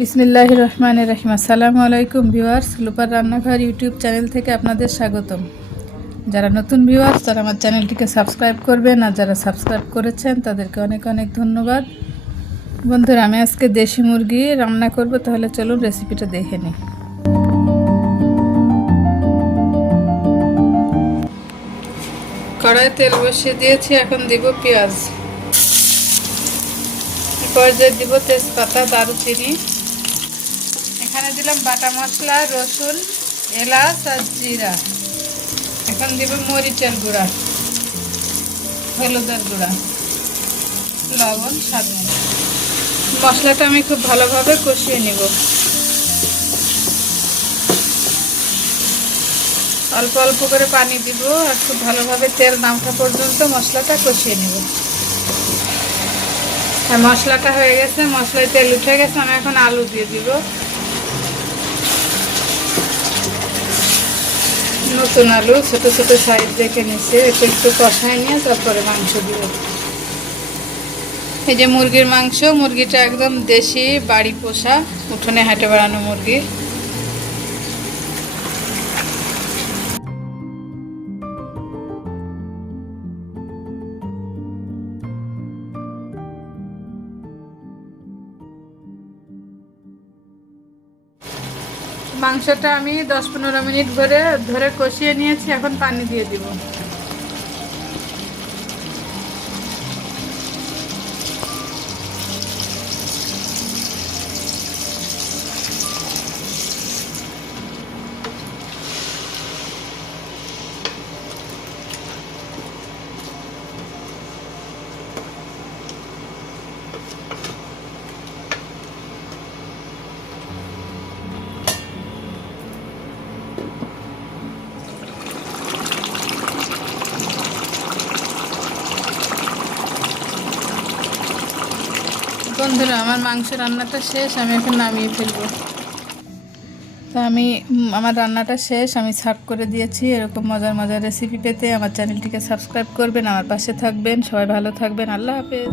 বিসমিল্লাহির রহমানির রহিম। আসসালামু আলাইকুম ভিউয়ার্স, লুপার রান্নাঘর ইউটিউব চ্যানেল থেকে আপনাদের স্বাগতম। যারা নতুন ভিউয়ার্স তারা আমার চ্যানেলটিকে সাবস্ক্রাইব করবেন, আর যারা সাবস্ক্রাইব করেছেন তাদেরকে অনেক অনেক ধন্যবাদ। বন্ধুরা, আমি আজকে দেশি মুরগি রান্না করব, তাহলে চলুন রেসিপিটা দেখে নিই। কড়াইয়ে তেল বসিয়ে দিয়েছি, এখন দিব পেঁয়াজ, পর্যায়ে দিব তেজপাতা, দারুচিনি, এখানে দিলাম বাটা মশলা, রসুন, এলাচ আর জিরা। এখন দিব মরিচের গুঁড়া, হলুদের গুঁড়া, লবণ, স্বাদ মতো। মশলাটা আমি খুব ভালোভাবে কষিয়ে নিব। অল্প অল্প করে পানি দিব আর খুব ভালোভাবে তেল না ওঠা পর্যন্ত মশলাটা কষিয়ে নিব। আর মশলাটা হয়ে গেছে, মশলায় তেল উঠে গেছে, আমি এখন আলু দিয়ে দিব। নতুন আলু ছোট ছোট সাইজ দেখে নিচ্ছে, একটু কষায় নিয়ে তারপরে মাংস দিব। এই যে মুরগির মাংস, মুরগিটা একদম দেশি বাড়ি পোষা, উঠোনে হাটে বাড়ানো মুরগি। মাংসটা আমি 10-15 মিনিট ধরে কষিয়ে নিয়েছি, এখন পানি দিয়ে দিব। বন্ধুরা, আমার মাংস রান্নাটা শেষ, আমি এখন নামিয়ে ফেলবো। তো আমার রান্নাটা শেষ, আমি সার্ভ করে দিয়েছি। এরকম মজার মজার রেসিপি পেতে আমার চ্যানেলটিকে সাবস্ক্রাইব করবেন, আমার পাশে থাকবেন। সবাই ভালো থাকবেন, আল্লাহ হাফেজ।